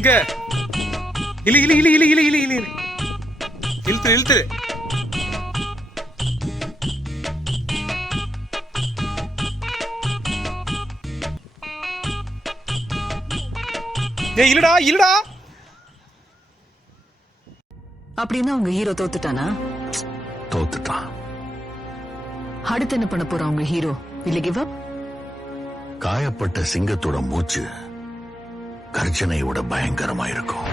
எங்க இழு இழு இழு இழு இழு இழு இழு இழுத்துரு இழுத்துரு. ஏய் இழுடா இழுடா. அப்படின்னா உங்க ஹீரோ தோத்துட்டானா? தோத்துட்டான். அடுத்து என்ன பண்ண போறான் உங்க ஹீரோ? இல்ல கிவ் அப்? காயப்பட்ட சிங்கத்தோட மூச்சு கர்ஜனையோட பயங்கரமா இருக்கும்.